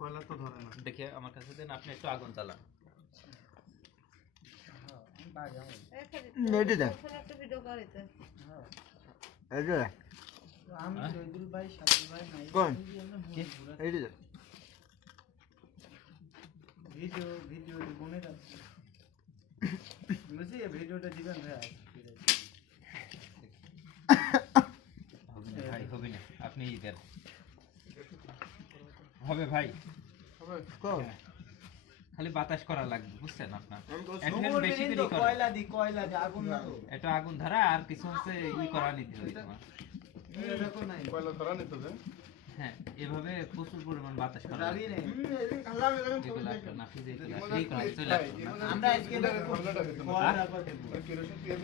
কয়লা তো ধরে না। দেখে আমার কাছে দেন, আপনি একটু আগুন চালান। এই যে আমি রইদুল ভাই শাকিল ভাই নাই কোন কি? এই যে ভিডিও বনে যাচ্ছে বুঝছি ভিডিওটা দিবেন ভাই হবে না ভাই, হবে না, আপনি দেন। হবে ভাই, কোন খালি বাতাস করা লাগবে, বুঝছেন? আপনার আমি একটু বেশি করে করেন। কয়লা দি আগুন না তো এটা আগুন ধরা আর কিছু হচ্ছে ই করা নিতে হবে তোমার। দেখো নাই কয়লা ধরা নিতে হবে। হ্যাঁ, এভাবে প্রচুর পরিমাণ বাতাস করা দাবি লাগবে। নেই এগুলো একটা নাফিজ এই ক্লাস এই করা চলে আসলো না। আমরা আজকে কয়লা করতে কেরোসিন তেল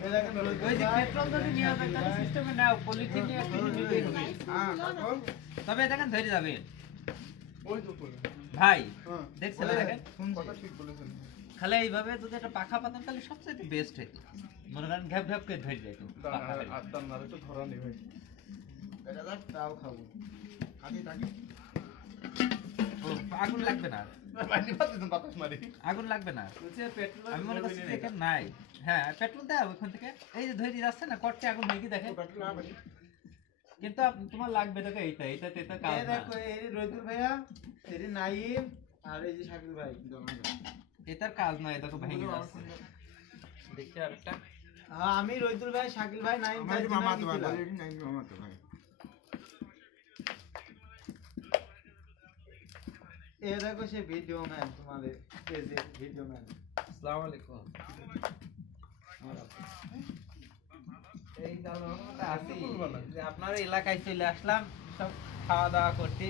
ওই যে পেট্রোল যদি নিয়ে আসবে তাহলে সিস্টেমে নাও, পলিথিন নিয়ে কিছু নিতেই হবে। হ্যাঁ কাকন তবে দেখেন ধরে যাবে ওই তো করে ভাই, হ্যাঁ দেখছেন দেখেন, কথা ঠিক বলেছেন। খালি এইভাবে যদি একটা পাখা পাতাম তাহলে সবচেয়ে বেস্ট হতো। মনে করেন ঘ্যাপ ঘ্যাপ করে ধরে যেত পাখা খালি। আত্মার নারে তো ধরা নেই ভাই। এটা দেখ তাও খাবো আগে তাকে ও, আগুন লাগবে না, বাইরে পাতে বাতাস মারি। আগুন লাগবে না। পেট্রোল আমি মনে করছি দেখেন নাই, হ্যাঁ পেট্রোল দেয় ওইখান থেকে, এই যে ধরে যাচ্ছে না কটে আগুন নাকি দেখেন। না ভাই কিন্তু তোমার লাগবে দেখো এইটা, এটা তেতা কাজ এই না। দেখো এই রইদুল ভাইয়া এই নাইম আর এই যে শাকিল ভাই এটার কাজ নয়, এটা তো ভেঙে যাচ্ছে। দেখছি আরেকটা। আমি রইদুল ভাই শাকিল ভাই নাইম আমার মামা তো ভাই অলরেডি নাই মামা তো ভাই এই দেখো সে ভিডিও ম্যান তোমাদের পেজে ভিডিও ম্যান আসসালামু আলাইকুম। এই কালো আছি যে আপনার এলাকায় চলে আসলাম সব খাওয়া দাওয়া করতে।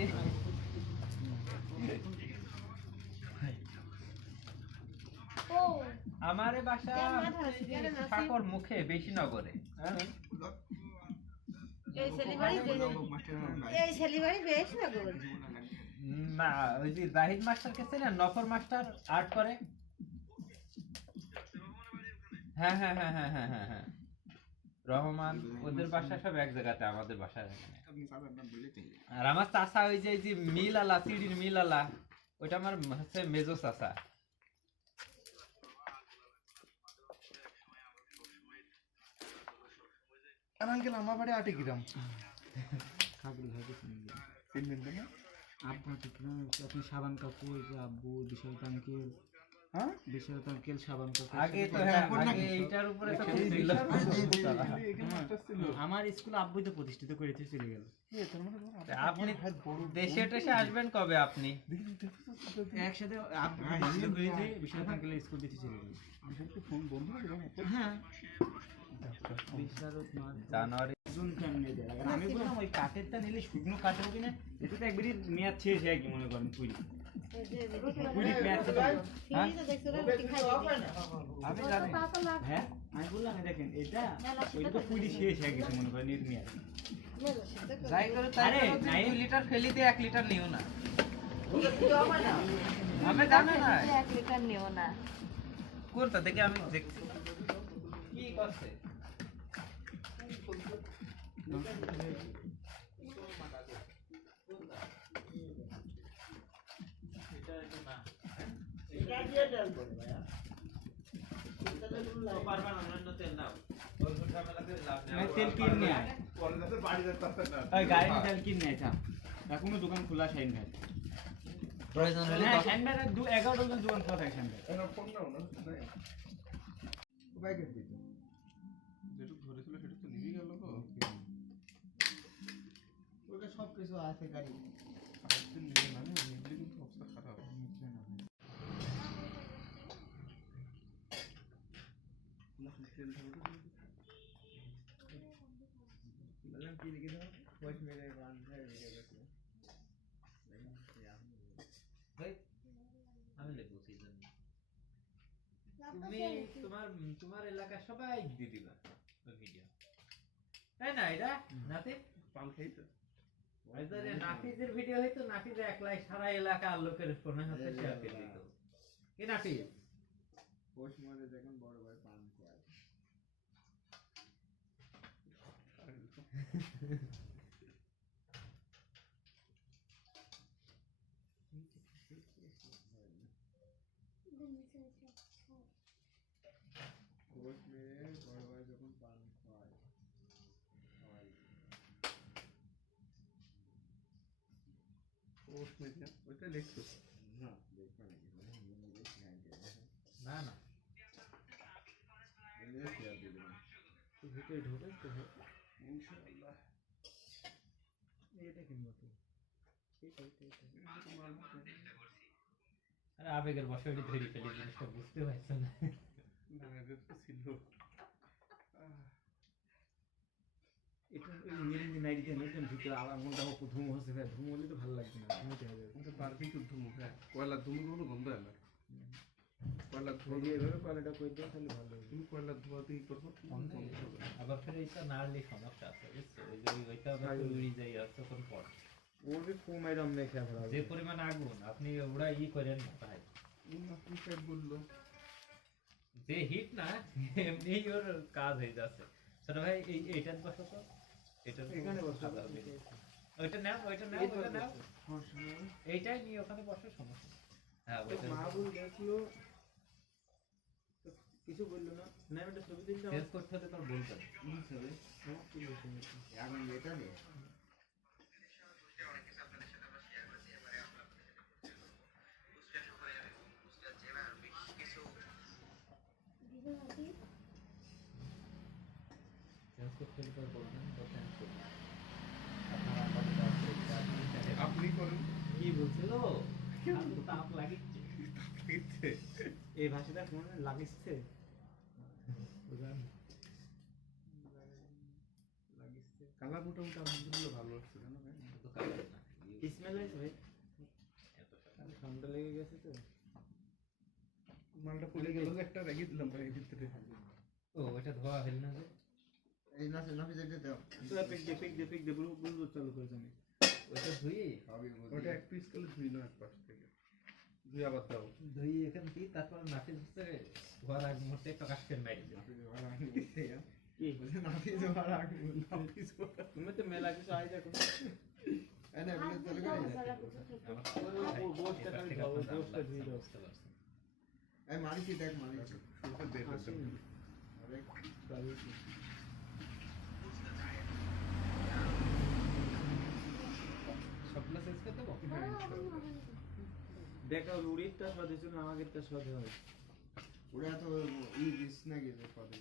আমার বাসা ঠাকুর মুখে বেশি নগরে। না ওই যে জাহিদ মাস্টার কে চেনেন, নফর মাস্টার আর্ট করে। হ্যাঁ হ্যাঁ হ্যাঁ হ্যাঁ হ্যাঁ হ্যাঁ হ্যাঁ রহমান, ওদের বাসা সব এক জায়গাতে, আমাদের বাসা এখানে। আর আমার চাচা ওই যে মিল আলা, সিডির মিল আলা, ওইটা আমার হচ্ছে মেজো চাচা। আর আঙ্কেল আমার বাড়ি 8 গ্রাম। শাকিল ভাই চিনবেন তো না? আব্বু আপনি সাবান কাকু আব্বু বিশ্বজিৎ আঙ্কেল হ্যাঁ বিশ্বজিৎ আঙ্কেল সাবান কাকু আগে তো হ্যাঁ, আগে এইটার উপরে তো খুব ছিল। এখানে একটা ছিল। আমার স্কুল আব্বুই তো প্রতিষ্ঠিত করেছে চলে গেল আপনি দেশে টেসে আসবেন কবে আপনি? একসাথে আব্বু প্রতিষ্ঠিত করেছে বিশ্বজিৎ আঙ্কেলের স্কুল দিতে চলে গেল ফোন বন্ধ করে দাও। হ্যাঁ বিশ্বজিৎ মা জানুয়ারি জুন কেমনে দেয় আর আমি বললাম ওই কাঠেরটা নিলে শুকনো কাঠ হবে কিনা, এটা তো একবারই মেয়াদ শেষ হয় কি মনে করেন কুড়ি মেয়াদ শেষ হয়। আমি জানি। হ্যাঁ আমি বললাম এই দেখেন এটা ওইটা তো কুড়ি শেষ হয়ে গেছে মনে করেন এর মেয়াদ যাই করে তাই আরে, করো, নাই। 2 লিটার ফেলি দিয়ে 1 লিটার নিও না। আমি জানি না 1 লিটার নিও না। কোনটা দেখে আমি দেখছি কি করছে। তেল কিনে আয় কলেজে বাড়ি যেতে না। ওই গাড়ি তেল কিনে আয় থাম এখনো দোকান খোলা শাইন ভাই প্রয়োজন হলে হ্যাঁ তখন- শাইন ভাই 11 ডজন দোকান খোলা থাকে শাইন ভাই এনা ফোন নাও না। বাইকে দিতে যেটুকু ধরেছিল সেটা তো নিয়ে গেল গো। ওটা সব কিছু আছে গাড়ি আরেকদিন নিয়ে না, নিলে কিন্তু অবস্থা খারাপ। আমি লিখবো season। তুমি তোমার এলাকার সবাই দিয়ে দিবা ওই ভিডিও, তাই না? এটা নাতে পান খাইতে নাফিজের ভিডিও হইতো, নাফিজ একলাই সারা এলাকার লোকের ফোনে হাতে শেয়ার করে দিত। কি নাফিজ? পোষ মারে দেখেন বড় ভাই পান খায় কোষ মেরে বড় ভাই যখন পান খায় খাওয়াই পোস্ট মিডিয়া ওইটা দেখছো না দেখবে নাকি নিজে শেয়ার দিয়ে না না নিজে শেয়ার দিয়ে দেবেন তো ভিতরে ঢোকে তো ইনশাআল্লাহ এটা কিনবো তো এটা তোমার আরে আবেগের বশে ওইটি ধরে ফেলি জিনিসটা বুঝতে পারছো না না এটা তো ছিল এটা ইংরেজি নাইটে নতুন ভিতরে আবার মনটা ধুম হচ্ছে ভাই ধুম হলে তো ভালো লাগবে না ঘুমোতে হবে এটা বারবিকিউ ধুমু হ্যাঁ কয়লা ধুমু কোনো গন্ধ হয় না কয়লা ধোয়া যদি এভাবে কোয়ালিটা করে দেয় তাহলে ভালো হবে তুমি কয়লা ধোয়া দিয়ে করবো গন্ধ হবে না। আবার ফের এইটা নাড়লে সমস্যা আছে বুঝছো ওই যে ওইটা আবার উড়ি যায় আর তখন পড়ে ওর কমাই দাম দেখে ভালো যে পরিমাণ আগুন আপনি ওরা করেন না ভাই আপনি সাহেব বললো যে হিট না এমনি ওর কাজ হয়ে যাচ্ছে ছোট ভাই এইটার বসো তো এটার এখানে বসো খাওয়া দাওয়া দিলে। ওইটা নাও ওইটা নাও এইটাই নিয়ে ওখানে বসে সমস্যা নেই। হ্যাঁ ওইটা মা বল দেখলো তো কিছু বললো না না আমি একটা ছবি দিলাম চেঞ্জ করতে হলে তোর বলতে হবে। হবে কি বলছো এখন এটা নেই চেঞ্জ করতে হলে তোর বলবেন তো চেঞ্জ করবেন আপনারা আপাতত আছে, যা জিনিসটা দেখেন। আপনি করেন কি বলছিল আলু তাপ লাগিচ্ছে লাগিচ্ছে এই ভাষাটা কোন লাগিচ্ছে বুঝান লাগিচ্ছে কালার মোটামুটি আলহামদুলিল্লাহ ভালো হচ্ছে কেন ভাই তো কাজ না স্মেল হয়েছে ভাই এত টাকা ঠান্ডা লেগে গেছে তো মালটা পড়ে গেল যে একটা রেখে দিলাম ভাই ভিতরে ও ওটা ধোয়া হল না যে এই নাচে নাফিজে দিতে তো পিক দে বুলবুল চালু করে জানি ওটা ধুই সবই ওটা এক পিস করে ধুই না এক পাশ থেকে ধুই আবার দাও ধুই এখান দিয়ে তারপর নাফিস হচ্ছে ধোয়ার আগ মুহূর্তে প্রকাশ করে মারি দিও কি নাফিজ ভাড়া আগে নাফিস ওটা তুমি তো মেলা কিছু আই দেখো এনে বলে চলে গেল গোস্টটা খালি খাও গোস্টটা ধুই দাও এই মারিছি দেখ মারিছি শুরুতে বের হচ্ছে আরে সবগুলো চেঞ্জ করে দেবো দেখা উড়িরটা স্বাদ হয়েছিল না আমাদেরটা স্বাদ হয় ওরা তো দিস না গেছে পদে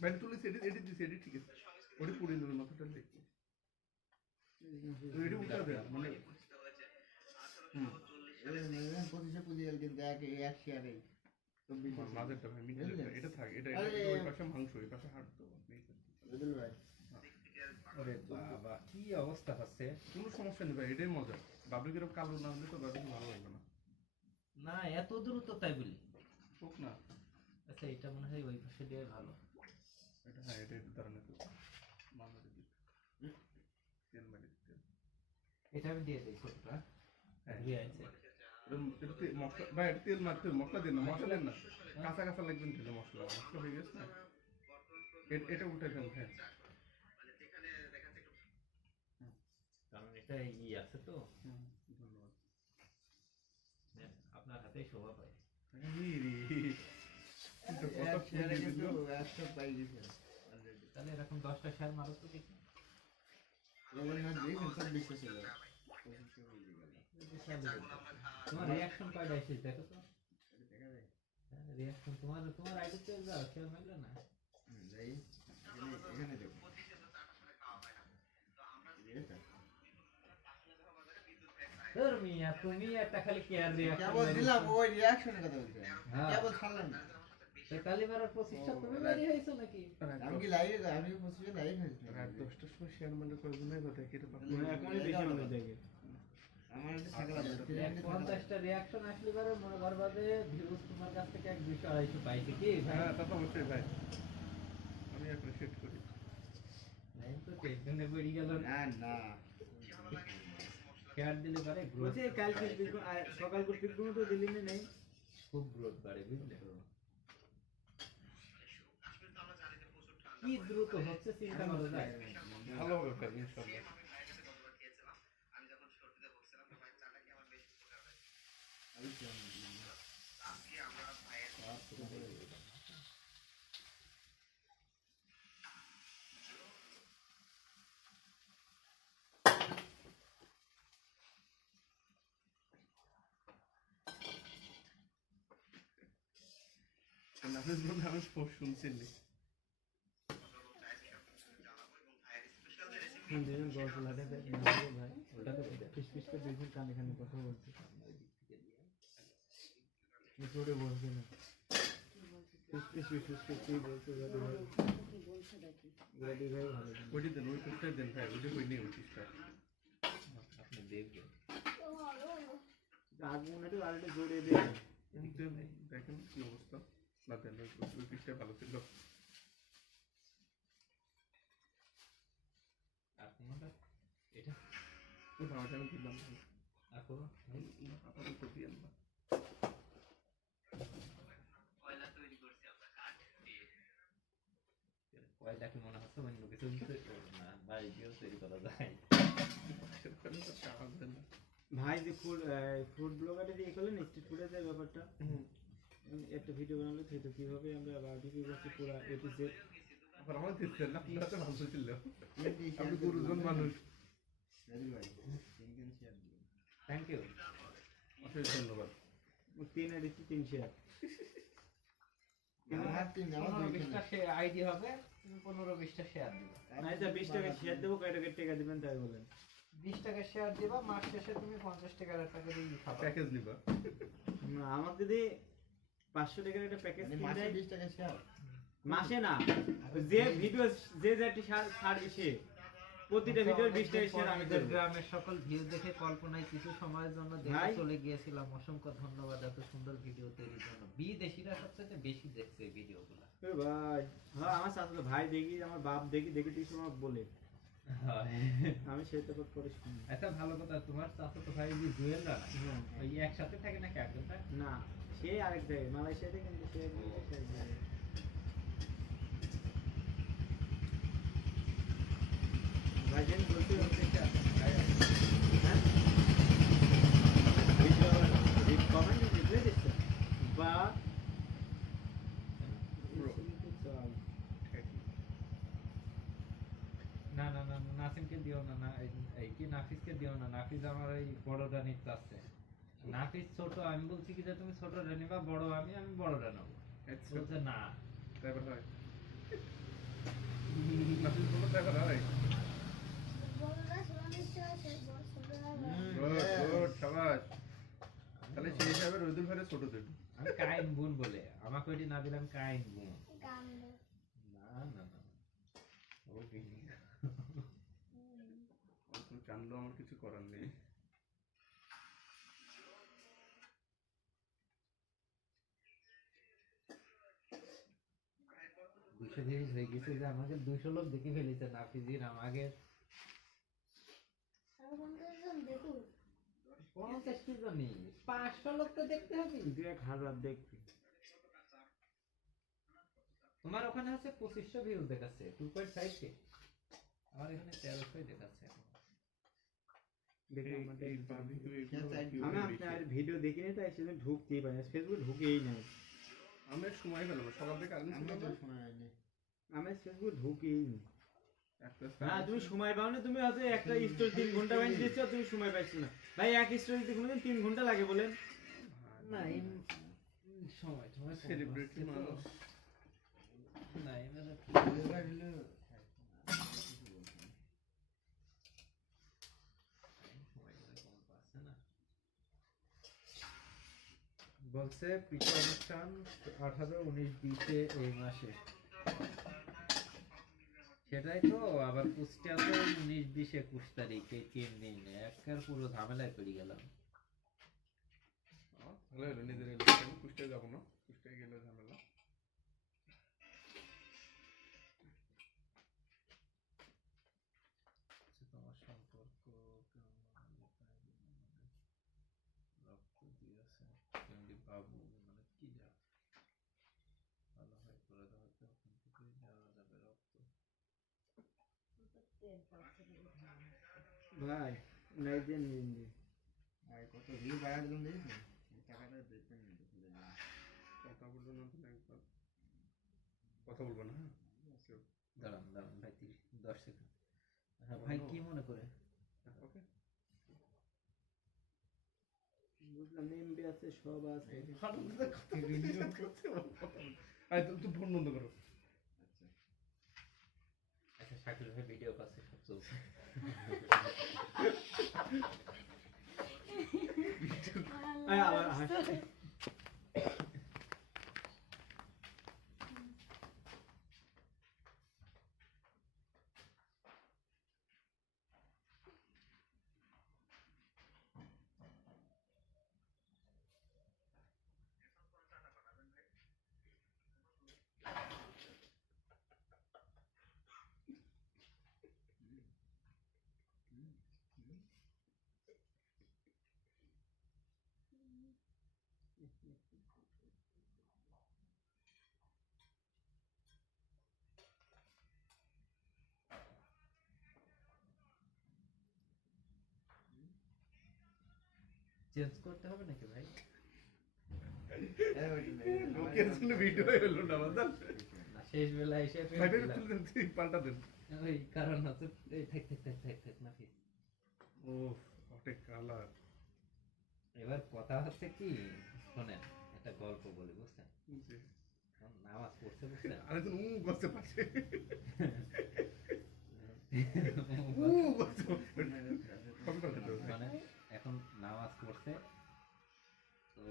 ভাই তুলে এডিট দিছি এডিট ঠিক আছে ওটা পুড়ে নেবে মাথাটা দেখি এডিট উল্টা দে মানে এই পঁচিশে পুঁজি কিন্তু এক শেয়ারে মাঝেরটা ভাই মিডিলটা এটা থাক এটা ওই পাশে মাংস এই পাশে হাড় তো আপনি বুঝল ভাই আরে বাবা কি অবস্থা হচ্ছে কোনো সমস্যা নেই ভাই এটাই মজা বাবলু কিরকম কালো না হলে তো বাবলু ভালো লাগবে না না এত দ্রুত তাই বলি হোক না আচ্ছা এটা মনে হয় ওই পাশে দিয়ে ভালো এটা হ্যাঁ এটা একটু দাঁড়ানো তো মাঝে দিবি তেল মারি তেল এটা আমি দিয়ে দিই ছোটটা হ্যাঁ দিয়ে আছে মশলা ভাই এটা তেল মারতে হবে, মশলা দেন না মশলা দেন না কাঁচা কাঁচা লাগবে না তেলে মশলা মশলা হয়ে গেছে না এটা উল্টাই দেন হ্যাঁ কারণ এটা আছে তো ধন্যবাদ হ্যাঁ, আপনার হাতেই শোভা পায় এক শেয়ারে কিন্তু 100 পাই গেছে অলরেডি তাহলে এরকম 10টা শেয়ার মারো তো দেখি রবন না দিয়ে কিন্তু বিশ্বাস ছিল 25 হয়ে গেল তোমার রিঅ্যাকশন কয়টা এসেছে দেখো তো এটা দেখা যায় রিঅ্যাকশন তোমার আইডিতে যাও শেয়ার মারলে না যাই এখানে দেখো ধর মিয়া তুমি একটা খালি কেয়ার কেবল দিলাম ওই রিঅ্যাকশনের কথা বলতে হ্যাঁ। কেবল ছাড়লাম না কালিমারার 25টা তুমি মারি হইছো নাকি আমি কি লাইভ আমি 25 লাইভ হয়েছে রাত 10টার সময় শেয়ার মারলে কয়েকজন নাই কথা কি এটা এখনই বেশি মনে দেখে আমার এটা থাকলাম 50টা রিঅ্যাকশন আসলে পারে মনে করবা যে ভিউজ তোমার কাছ থেকে 200 250 পাইছে কি ভাই হ্যাঁ তা তো অবশ্যই ভাই আমি অ্যাপ্রিশিয়েট করি লাইন তো টেনশনে পড়ে গেল না না শেয়ার দিলে পারে গ্রোথ বলছি কালকে সকাল করে পিক তো দিলি নেই খুব গ্রোথ বাড়ে বুঝলে কি দ্রুত হচ্ছে চিন্তা করা যায় ভালো হবে ভাই ইনশাআল্লাহ নাফিস বলতে আমি শুনছিলি দুজন গল্প লাগাতে ভাই ওটা তো দেখ। ফিস ফিস করে দুজন কানে কানে কথা বলছে উপরে বলছে না ফিস ফিস ফিস ফিস ফিস কি বলছে গাড়ি ভাই ভালো জানে। ওইটি দেন ওই পিসটা দেন ভাই ওইটা কই নেই ওই পিসটা আপনি দেখবেন আগুন একটু আর একটু জড়িয়ে দিয়ে দেখেন কি অবস্থা না দেন ওই পিসটা ভালো ছিল আপনি এটা ওই ভাড়াটা আমি দিলাম আপু আপাতত দিয়েন না কয়লা কি মনে হচ্ছে অন্য কিছু না বাড়ি দিয়েও তৈরি করা যায় ভাই যে ফুড ব্লগারে দিয়ে করলেন স্ট্রিট ফুডের যে ব্যাপারটা একটা ভিডিও বানালে তো কিভাবে আমরা বারবিকিউ করছি পুরো এপিসোড আবার আমার দিচ্ছেন না আপনারা তো ভালো ছিল আপনি গুরুজন মানুষ থ্যাংক ইউ অশেষ ধন্যবাদ 3 আর 3 শেয়ার 15-20টা আইডি হবে 15-20টা শেয়ার দিবা না এটা 20 টাকা শেয়ার দেবো কয় টাকা টাকা দিবেন তাই বলেন 20 টাকা শেয়ার দিবা মাস শেষে তুমি 50 টাকা দিয়ে খাবা প্যাকেজ নিবা না আমার যদি 500 টাকার একটা প্যাকেজ কিনে 20 টাকা শেয়ার মাসে না যে ভিডিও যে যেটি সার্ভিসে প্রতিটা ভিডিওর 20 টাকা শেয়ার আমি দেব গ্রামের সকল ভিউ দেখে কল্পনায় কিছু সময়ের জন্য দেখে ভাই। চলে গিয়েছিলাম অসংখ্য ধন্যবাদ এত সুন্দর ভিডিও তৈরির জন্য বিদেশিরা সবচেয়ে বেশি দেখছে এই ভিডিওগুলো এ ভাই হ্যাঁ আমার সাথে ভাই দেখি আমার বাপ দেখি দেখি তুই সময় বলে আমি সেটা করে শুনি একটা ভালো কথা তোমার চাচাতো ভাই যে জুয়েল রানা হ্যাঁ। ওই একসাথে থাকে নাকি একজনটা না সে আরেক জায়গায় মালয়েশিয়াতে কিন্তু সে সেই জায়গায় ভাইজান বলতে হচ্ছে হ্যাঁ ভিডিও কমেন্ট রিপ্লাই দিচ্ছে বা না না না না, নাসিমকে দিও না না এই কি নাফিসকে দিও না নাফিস আমার এই বড়টা নিতে চাচ্ছে নাফিস ছোট আমি বলছি কি যে তুমি ছোটটা নিবা বড় আমি বড়টা নেবো বলছে না ড্রাইভার হয় নাফিস বলো ড্রাইভার হয় গুড শাবাশ তাহলে সেই হিসাবে রইদুল ভাইয়ের ছোট দুটো আমি কাইন বোন বলে আমাকে ওইটি না দিলাম কাইন বোন না না না ও বিনি তুমি কানলেও আমার কিছু করার নেই দুশো জিনিস হয়ে গেছে যে আমাকে 200 লোক দেখে ফেলেছে নাফিজির আমাকে 50 কি জানি 500 লোক তো দেখতে হবে 1000 দেখবি তোমার ওখানে হচ্ছে 2500 ভিউ দেখাচ্ছে 2.5 কে আমার এখানে 1300 দেখাচ্ছে দেখে এই বারবিকিউ আমি আপনার ভিডিও দেখিনি তাই সেজন্য ঢুকতেই পারি না ফেসবুকে ঢুকেই নাই আমি সময় পেলাম না, সকাল থেকে আর্মি ছিল না আমি ফেসবুকে ঢুকেই নি একটা হ্যাঁ তুমি সময় পাও না তুমি হয়তো একটা স্টোরি 3 ঘন্টা বানিয়ে দিচ্ছ তুমি সময় পাইছো না ভাই এক স্টোরিতে কোনোদিন 3 ঘন্টা লাগে বলেন না এই সময় সময় সেলিব্রিটি মানুষ না এমনি বলছে পিঠা অনুষ্ঠান 18-19-20 এই মাসে সেটাই তো আবার কুষ্টিয়া তো 19-20-21 তারিখে 3 দিন একবার পুরো ঝামেলায় পড়ে গেলাম ভালো হলো নিজের এলাকায় কুষ্টিয়া যাবো না কুষ্টিয়া গেলে ঝামেলা তোমার সম্পর্ক রক্ত দিয়েছে তেমনি বাবু মানে কি যা ভালো হয় করে দেওয়া হতো ওখান থেকে নেওয়া যাবে রক্ত ভাই নাই যে নিন দি আর কত ভিউ বাড়ার জন্য দেখেছেন এই টাকাটা দেখবেন না তো ভুলে যাবেন কথা বলবো না তুমি একবার কথা বলবো না হ্যাঁ দাঁড়ান দাঁড়ান ভাই 10 সেকেন্ড হ্যাঁ ভাই কি মনে করে ওকে বুঝলাম এমবি আছে সব আছে তুই ফোন বন্ধ করো। আচ্ছা শাকিল ভাই ভিডিও করছে সব চলছে আবার হাসছে। চেঞ্জ করতে হবে নাকি ভাই? লোকের জন্য ভিডিও হলো না বাজান। না শেষ বেলায় এসে ভাই ভাই তুলে দেন, তুই পাল্টা দেন। ওই কারণ হচ্ছে এই থাক না ফির। ও ওটা কালার। এবার কথা হচ্ছে কি শোনেন একটা গল্প বলি বুঝছেন? জি। এখন নামাজ পড়ছে বুঝছেন? আরেকজন করতে পারছে। করতে কপি পাল্টা দেবো। মানে এখন নামাজ পড়ছে তো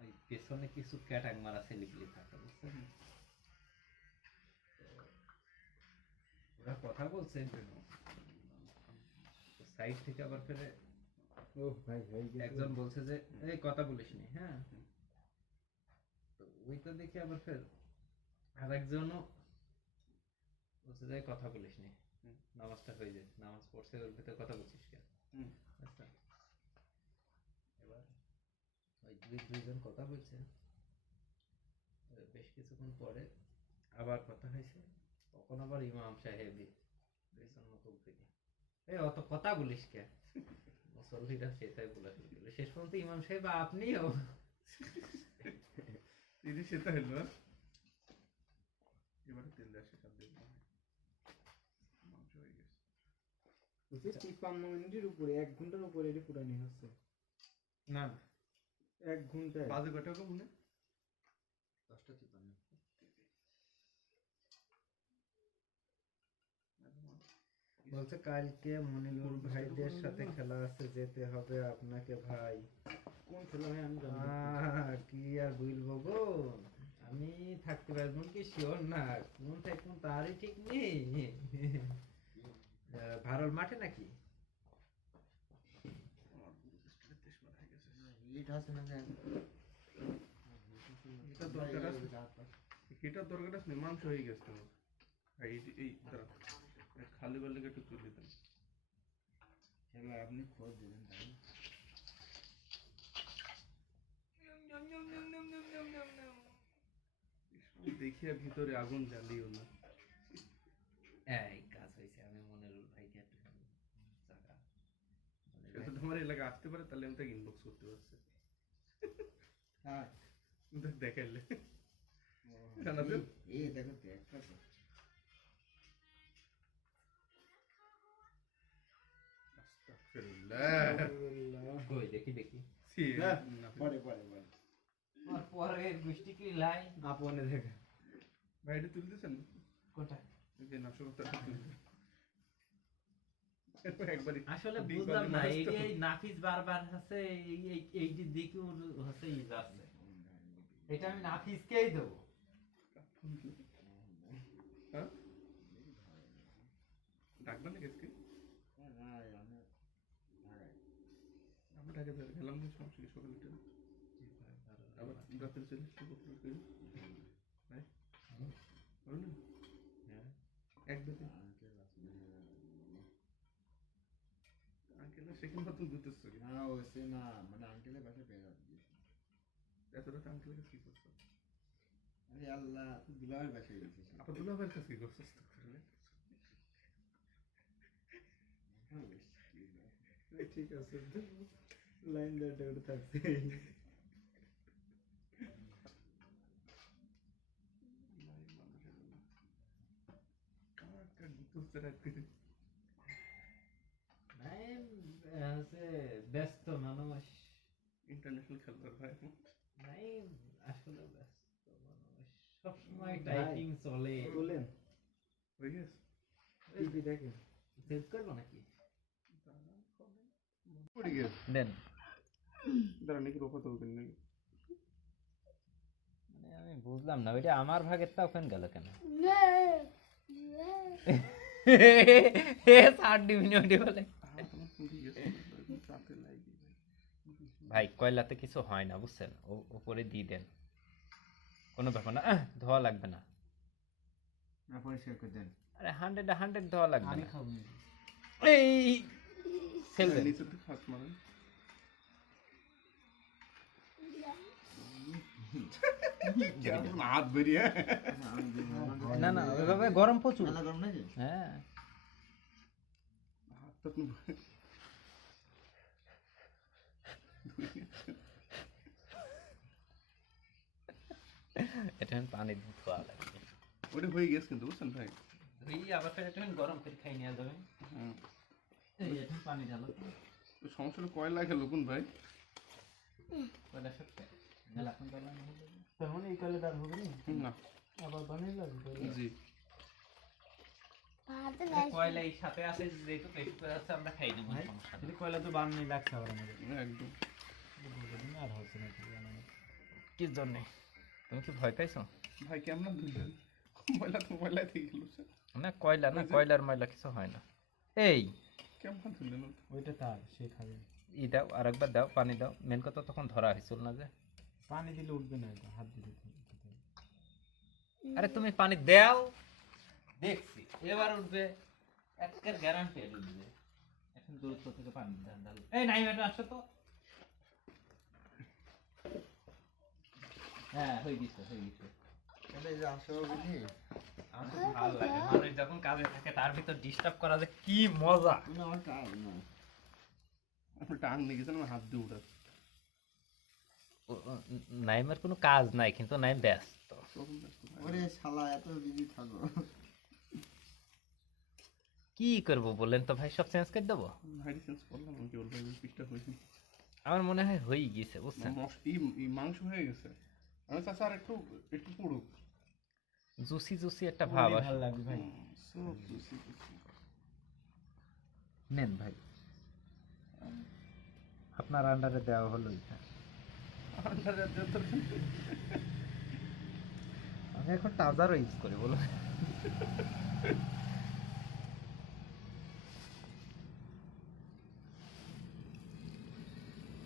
ওই পেছনে কিছু ক্যাটাং মারা ছেলেপিলে থাকে বুঝছেন? তো ওরা কথা বলছে সাইড থেকে আবার ফেরে ও ভাই ভাই একজন বলছে যে এই কথা বলিসনি, হ্যাঁ? তো ওইটা দেখে আবার ফের আরেকজনও বলছে যে কথা বলিসনি, নামাজটা হয়ে যায়, নামাজ পড়ছে ওর ভিতরে কথা বলছিস কেন? আচ্ছা এবার ওই দুইজন কথা বলছে, বেশ কিছুক্ষণ পরে আবার কথা হয়েছে, তখন আবার ইমাম সাহেব পেছন মুখ থেকে এই অত কথা বলিস কে? মুসল্লিরা সেটাই বলে শুরু করলো। শেষ পর্যন্ত ইমাম সাহেব আপনিও তিনি সেটা হলো না। এবারে তেল দেওয়া শেখার দেব মাংস হয়ে গেছে। 53 মিনিটের উপরে 1 ঘন্টার উপরে এটা পুরানি হচ্ছে। না 1 ঘন্টায় বাজে কটা কম মনে 10:53 বলছে কালকে মনিরুল ভাইদের সাথে খেলা আছে, যেতে হবে আপনাকে ভাই। কোন খেলা ভাই আমি জানি না। কি আর বলবো গো, আমি থাকতে পারবো কি শিওর না, কোন তারই ঠিক নেই। ভারল মাঠে নাকি? হিট আছে না কেন? এটা দরকার আছে। এটার দরকার আছে, মাংস হয়ে গেছে তোমার। এই এই দাঁড়া, খালি বালিকে একটু তুলে দেন। খেলা আপনি খোঁজ দিবেন তাই দেখিয়া ভিতরে আগুন জ্বালিও না। এই কাজ হয়েছে, আমি মনিরুল ভাইকে একটু টাকা সে তো তোমার এলাকা আসতে পারে, তাহলে আমি তাকে ইনবক্স করতে পারছি। হ্যাঁ দেখাইলে জানাতেন। এই দেখো তো একটা তো আস্তাগফিরুল্লাহ। কই দেখি দেখি সি হ্যাঁ, না, পরে আর পরে গোষ্ঠী কি লাই আপনে দেখা ভাই এটা তুলতেছেন কোনটা? এই যে নাশকতাটা তুলতে একবারই আসলে ডিপ বুঝলাম বালি না, মাছ এই তো। যে এই নাফিস বারবার হচ্ছে এইটির দিকে ওর হচ্ছে ই যাচ্ছে, এটা আমি নাফিসকেই দেবো। হ্যাঁ ডাকবেন না কেসকে? না আমি আমরা ঢাকা থেকে গেলাম না সমস্যা কি সকালে ট্রেন, আবার রাত্রে চলে আসতে করতে করি ভাই বলুন না হ্যাঁ এক বেতে আঙ্কেল সেখানে নতুন দুতেছ না ওসে না মানে আঙ্কেলের বাসা পেয়ে যাচ্ছি এত রাতে আঙ্কেলের কাছে কি করছো? আরে আল্লাহ দুলাভাইয়ের বাসায় গেছিস আপনার দুলাভাইয়ের কাছে কি করছো? ঠিক আছে, লাইন দেওয়াটা ওটা থাকছে। নাই হচ্ছে ব্যস্ত মানুষ, ইন্টারন্যাশনাল খেলোয়াড় ভাই নাই আসলে ব্যস্ত মানুষ সবসময় টাইপিং চলে। তোলেন, হয়ে গেছে টিভি দেখেন। সেভ করবো নাকি? পড়ে গেছে দেন। দাঁড়া নাকি রোপাতে হবে নাকি মানে আমি বুঝলাম না ওইটা আমার ভাগেরটা ওখানে গেল কেন? সার ডিমিনি ওইটা বলে। ভাই কয়লাতে কিছু হয় না বুঝছেন, উপরে দিয়ে দেন, কোনো ব্যাপার না, ধোয়া লাগবে না। পরিষ্কার করে দেন। আরে 100 ধোয়া লাগবে আমি না। খাবো না। এই সেল দেন। নিচে থেকে হাত মারেন কেমন হাত বেরিয়ে না না ওইভাবে গরম প্রচুর। মেলা গরম নাকি? হ্যাঁ হাতটা তুমি এটা পানি দিয়ে ধোয়া লাগবে। ওটা হয়ে গেছে কিন্তু বুঝছেন ভাই ধুই আবার ফের এটা গরম করে খাই নিয়ে যাবে। হ্যাঁ এই এটা পানি ঢালো তো। তো সমস্যাটা কয়লা গেল কোন ভাই কয়লা সত্যি মেলাক্ষণ কয়লা না হলে তখন এই কালে দাঁড় হবে না, না আবার বানিয়ে লাগবে। জি কয়লা এই সাথে আছে যেহেতু পেট করে আছে আমরা খাই নেবো, সমস্যা নেই। কিন্তু কয়লা তো বানানি লাগছে আবার আমাদের, একদম বহুদিন আর হচ্ছে না কি বানানো। কি জন্য তুমি কি ভয় পাইছো? ভাই কেমন ধুইলেন ময়লা তো ময়লা থেকে গেল স্যার না কয়লা না, কয়লার ময়লা কিছু হয় না। এই কেমন ধুইলেন ওইটা তার, সে খাবে। ই দাও আরেকবার দাও, পানি দাও। মেন কথা তখন ধরা হয়েছিল না যে। পানি দিলে উঠবে না, এটা হাত দিতে হবে। আরে তুমি পানি দাও, দেখছি এবার উঠবে, একের গ্যারান্টি উঠবে। এখন দূরত্ব থেকে পানি ঢাল। এই নাই এটা আসো তো। হ্যাঁ হয়ে গেছে হয়ে গেছে। এই যে আসো বুঝলি? আমার খুব ভালো লাগে মানুষ যখন কাজে থাকে তার ভিতর ডিস্টার্ব করা যে কি মজা। না আমার কাজ না। আপনি টাং নিয়ে গেছেন আমার হাত দিয়ে উঠাচ্ছে নাইমের কোনো কাজ নাই কিন্তু নাইম ব্যস্ত। তখন ব্যস্ত ভাই। ওরে শালা এত বিজি থাকো। কি করব বলেন তো ভাই, সব চেঞ্জ করে দেবো? ভাইরি চেঞ্জ করলাম আমি কেবল ভাই পিসটা হয়েছি আমার মনে হয় হয়ে গেছে বুঝছেন। এই মাংস হয়ে গেছে আমি চাচা আর একটু একটু পড়ুক জুসি জুসি একটা ভাব ভালো আসে। লাগবে ভাই। সব খুশি খুশি নেন ভাই, আপনার আন্ডারে দেওয়া হলো এটা। আমি এখন টাজারও ইউজ করি বলো।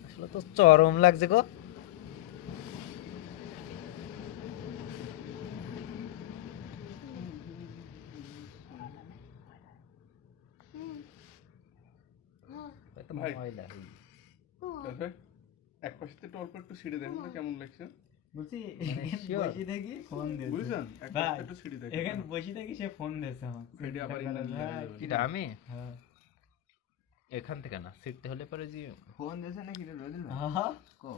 আসলে তো চরম লাগছে গো। হয়তো ভাই। ময়লা হয়ে গেছে। তাহলে এক পাশে একটু অল্প একটু ছিঁড়ে দেখেন তো কেমন লাগছে বলছি sure? বসে থাকি ফোন দিয়েছে। বুঝছেন এক ভাই, পাশে একটু ছিঁড়ে দেখেন এখানে বসে থাকি সে ফোন দিয়েছে আমার। ভিডিও আবার ইন্টারনেট হ্যাঁ, কিটা আমি হ্যাঁ। এখান থেকে না ছিটতে হলে পরে যে ফোন দিয়েছে নাকি রে রোজ না? আহা, কো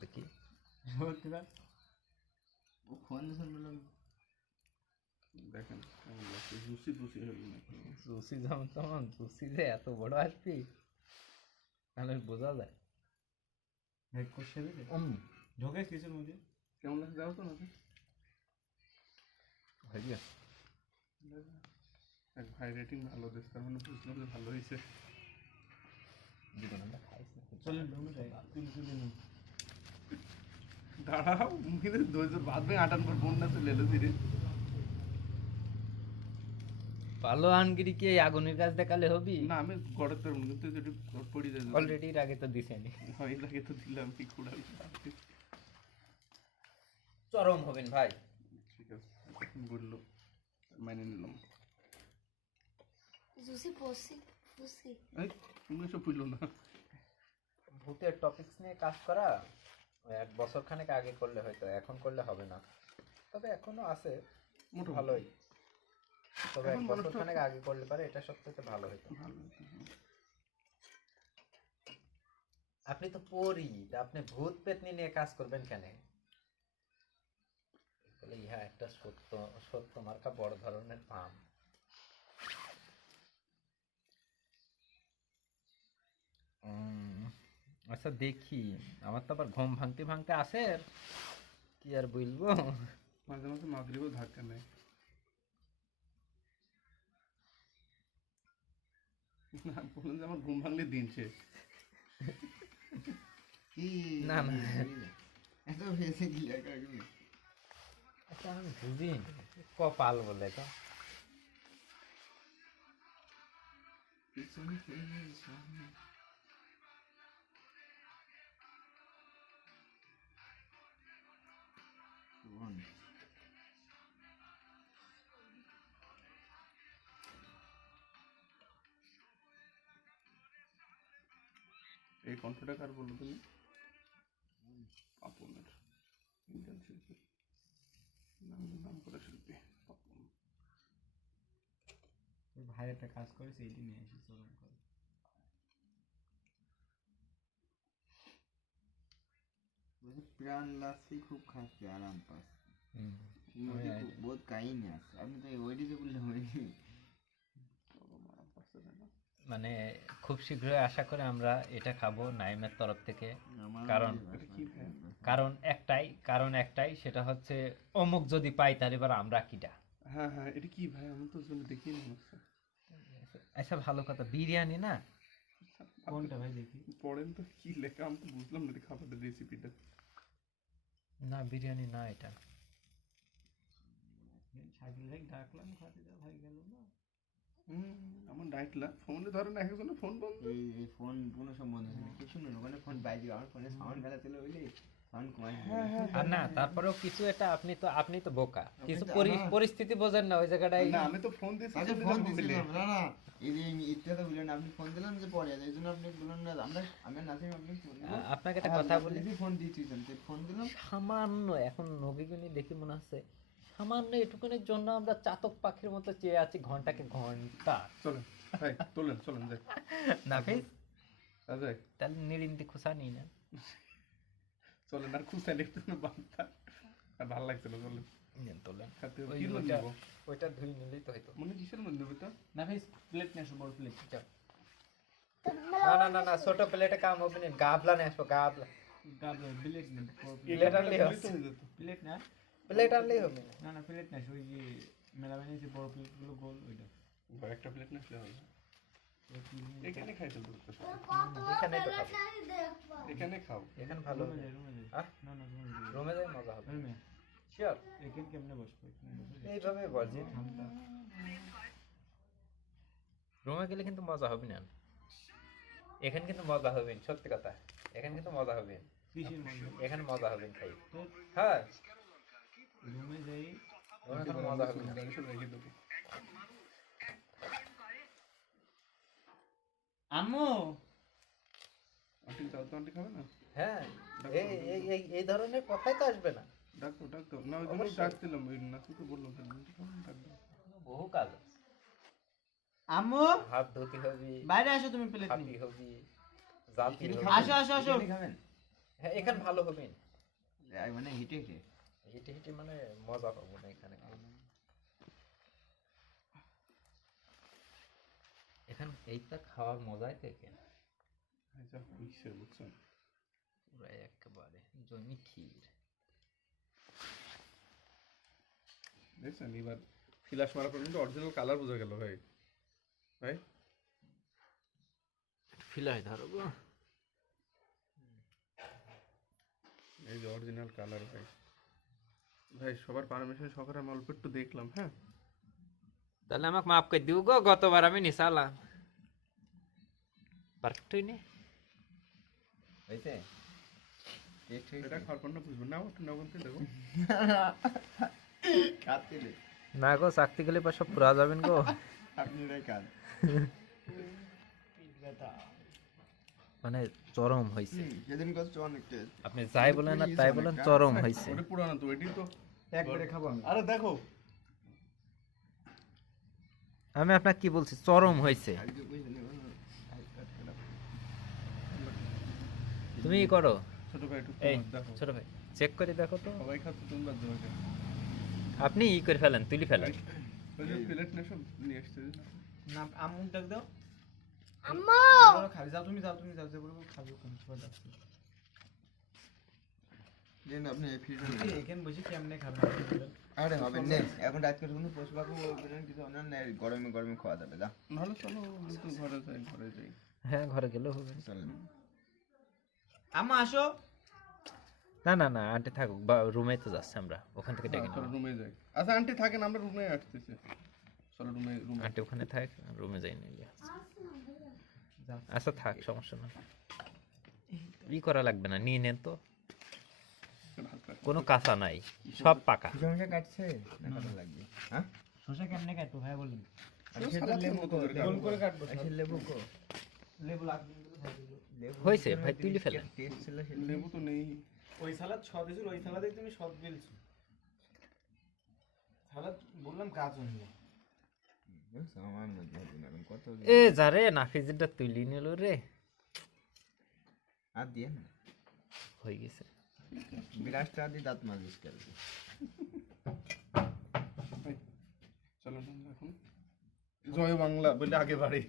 দেখি সত্যি না? ও ফোন দিয়েছেন বললাম। দেখেন কেমন লাগছে জুসি জুসি হলো নাকি জুসি যেমন তেমন জুসি যে এত বড় আসবি তাহলে বোঝা যায়। হেড করছে দিলে হুম ঢোকে কিছুর মধ্যে। কেমন লাগছে যাও তো না হয়ে গেছে। এক ভাই রেটিং ভালো দিচ্ছে তার মানে বুঝলাম যে ভালো হয়েছে জীবন আমরা খাইছি না। চলেন ঢুকে যাই, তুলে নিই। দাঁড়াও কিন্তু ধৈর্য বাদ ভাই আটান পর বন্যা চলে এলো ধীরে ভালো আনগিরি কি এই আগুনের কাজ দেখালে হবি? না আমি গড়ের তোর কিন্তু যদি পড়ি যায় অলরেডি এর আগে তো দিছেনি। হয় লাগে তো দিলাম কি কুড়াল চরম হবেন ভাই। ঠিক আছে এখন বললো মাইনে নিলাম জুসি পসি ফুসি এই তুমি এসব বুঝলো না ভূতের টপিকস নিয়ে কাজ করা ওই 1 বছর খানেক আগে করলে হয়তো, এখন করলে হবে না। তবে এখনো আছে মোটো ভালোই। তবে 1 এখন বছর মানুষটা- খানেক আগে করলে পারে এটা সবথেকে ভালো হতো। ভালো আপনি তো পড়ি, আপনি ভূত পেতনি নিয়ে কাজ করবেন কেন? বলে ইহা একটা সত্য সত্য মার্কা বড় ধরনের পাম। আচ্ছা দেখি, আমার তো আবার ঘুম ভাঙতে ভাঙতে আসে, কি আর বলবো। মাঝে মাঝে মাগরিবেও ধাক্কা নেয়। না বলুন যে আমার ঘুম ভাঙলে দিন শেষ। কি না, না। এত বেশি ক্লিয়ার করে দিবি আচ্ছা আমি বুঝি কপাল বলে তো পিছনে ফিরে সামনে কোন এই কণ্ঠটা কার বললো তুমি? পাপনের ইন্ডিয়ান শিল্পী, নাম করা শিল্পী পাপন। ওর ভাই একটা কাজ করেছে, এইটি নিয়ে আসি চরম করে। বলছে প্রাণ লাগছে খুব খাচ্ছে আরাম পাচ্ছে হুম। মুझे बहुत কাহিনী আছে আপনি তো ওইটিতে বললেন ওইটি মানে খুব শীঘ্রই আশা করে আমরা এটা খাবো নাইমের তরফ থেকে। আমার কারণ এটা কি ভাই? কারণ একটাই সেটা হচ্ছে অমুক যদি পাই তাহলে এবার আমরা কিটা। হ্যাঁ হ্যাঁ, এটা কি ভাই? আমি তো জন্য দেখিনি মনে হচ্ছে। আচ্ছা ভালো কথা, বিরিয়ানি না? কোনটা ভাই দেখি? পড়েন তো কি লেখা, আমি তো বুঝলাম না খাবারের রেসিপিটা। না বিরিয়ানি না এটা। শাকিল ভাই ডাকলাম খাতে যা ভাই গেল না। আমার ডাকলা ফোনে ধরে না, একজনের ফোন বন্ধ। এই ফোন কোনো সম্বন্ধ নেই কি শুনুন ওখানে ফোন বাইরে আমার ফোনে সাউন্ড মেলা চলে বুঝলি সাউন্ড কমাই আর না তারপরেও কিছু এটা আপনি তো বোকা, কিছু তো আমার- পরিস্থিতি বোঝেন না ওই জায়গাটায়। না আমি তো ফোন দিয়েছি আচ্ছা চলে ফোন যাবো বলে। দিছিলাম না না এই যে ইচ্ছা তো বললেন আপনি ফোন দিলেন যে পরে এই জন্য আপনি বললেন না আমরা নাসিম আপনি ফোন আপনাকে একটা কথা বলি, ফোন দিয়েছিলেন তো ফোন দিলাম সামান্য এখন নবীগুনি দেখি মনে আছে সামান্য এটুকুনের জন্য আমরা চাতক পাখির মতো চেয়ে আছি ঘন্টাকে ঘন্টা। চলেন ভাই, তোলেন চলেন যাই। নাফিস যাই তাহলে নিরিন্দি খুশা নিই না। চলেন, আর খুঁজতে লিখতে বার্তা আর ভালো লাগছে না। চলেন নেন তোলেন। খাতে হবে। ওই কি লোক ওইটা- নেবো? ওইটা ধুই নিলেই তো হইতো। মনে কিসের মধ্যে হবে তা? না ভাই প্লেট নিয়ে আসো, বড় প্লেট। না ছোট প্লেটে কাম হবে না, গাবলা নিয়ে আসবো গাবলা। প্লেট নেন, প্লেট আনলেই এগুলি তো হবে। হয়ে যেত। প্লেট না, প্লেট আনলেই হবে না। না প্লেট না, ওই যে মেলা বানিয়েছে বড় প্লেটগুলো গোল ওইটা। ভাই একটা প্লেট না আসলে হবে। এখানে খাই ফেলতে পারতেছো। এখানে তো খাবো, এখানে খাও। এখানে ভালো রুমে হবে। যাই, রুমে যাই। আহ? না না রুমে যাই। রুমে যাই মজা হবে। রুমে শিওর এখানে কেমনে বসবো? এখানে বসবো। এইভাবে বলছি। ঠান্ডা। রুমে গেলে কিন্তু মজা হবে না, এখানে কিন্তু মজা হবে না, সত্যি কথা। এখানে কিন্তু মজা হবে না, কিসের মজা? এখানে মজা হবে না খাই। তো হ্যাঁ রুমে যাই। রুমে কোনো মজা হবে না। গাড়ি সব রেখে দেবো। আম্মু আন্টি যাও তো, আন্টি খাবে না? হ্যাঁ এই ধরনের কথাই তো আসবে না। ডাকো ডাকো না, ওই জন্য ডাক দিলাম। ওই নাসি তো বললাম ডাক দাও। বহু কাজ আছে। আম্মু হাত ধুতে হবে, বাইরে আসো তুমি প্লেট খাতি নিয়ে হবে, জাতি হবে। আসো আসো আসো খাবেন হ্যাঁ এখানে ভালো হবে না। মানে হিটে হিটে হেঁটে হেঁটে মানে মজা পাবো না এখানে। এখানে এইটা খাওয়ার মজাই তো এখানে যা হইছে বুঝছেন। পুরো একেবারে জমি ক্ষীর। দেখছেন এবার ফিলাস মারা পর্যন্ত অরিজিনাল কালার বোঝা গেল ভাই। ভাই ফিলাই ধরো গো। এই যে অরিজিনাল কালার ভাই। ভাই সবার পারমিশন সহকারে আমি অল্প একটু দেখলাম। হ্যাঁ তাহলে আমাকে মাফ করে দিও গো, গতবার আমি নিশালাম পারফেক্টই নেই হইছে টেস্ট হইছে এটা খাওয়ার পর না বুঝবেন না, একটু নগদ দিয়ে দেখো। কাটতে দে না গো, চাকতি গেলে পর সব পুরা যাবেন গো। আপনি রে কাট মানে চরম হয়েছে, সেদিন কত অনেক টেস্ট আপনি যাই বলেন না তাই বলেন, চরম হয়েছে। ওটা পুরানো তো, এটি তো একবারে খাবো আমি আরে দেখো আমি আপনাকে কি বলছি, চরম হয়েছে। আজকে কইছেন তুমি কি করো? ছোট ভাই একটু এই তোমার দেখো। ছোট ভাই চেক করে দেখো তো। সবাই খাচ্ছে তুমি বাদ দেবো। আপনি ই করে ফেলেন, তুলি ফেলেন। ওই যে প্লেট নিয়ে সব নিয়ে আসছে। না আম্মু ডাক দাও। আম্মু খাবি যাও, তুমি যাও যে বলবো খাবি কোন সময় ডাকছি। দেন আপনি ফ্রিজে এখানে বসে কেমনে খাবেন আপনি বলেন? আরে হবে নে এখন রাত করে কোনো পশু পাখি বলবেন কিছু অন্য না গরমে গরমে খাওয়া যাবে দা নাহলে চলো একটু ঘরে যাই হ্যাঁ ঘরে গেলেও হবে। চলেন আম্মা আসো। না না না আন্টি থাকুক বা রুমে তো যাচ্ছে আমরা ওখান থেকে ডেকে চলো নেবো। রুমে যাই আচ্ছা আন্টি থাকেন আমরা রুমে আসতেছি চলো রুমে আন্টি ওখানে থাক রুমে যাই নিয়ে আচ্ছা থাক সমস্যা না ই করা লাগবে না নিয়ে নেন তো কোনো কাঁচা নাই সব পাকা সমস্যা কাটছে না কাটা লাগবে হ্যাঁ শসা কেমনে কাটবো ভাই বলেন? সেটা লেবু গোল করে কাটবো। আচ্ছা লেবু কো লেবু লাগবে। হয়েছে ভাই তুলে ফেলেন। টেস্ট ছিল সেটা লেবু তো নেই ওই সালাদ সব দিয়েছিল, ওই সালাদেই তুমি সব বেলছো। সালাদ বললাম কাজ হয়নি। বুঝছো আমার মধ্যে হবে না এখন কত এ যারে নাফিজটা তুলি নিল রে আর দিয়ে না হয়ে গেছে। বিরাটটা দিয়ে দাঁত মাজিস করবে চলো এখন জয় বাংলা বলে আগে বাড়ি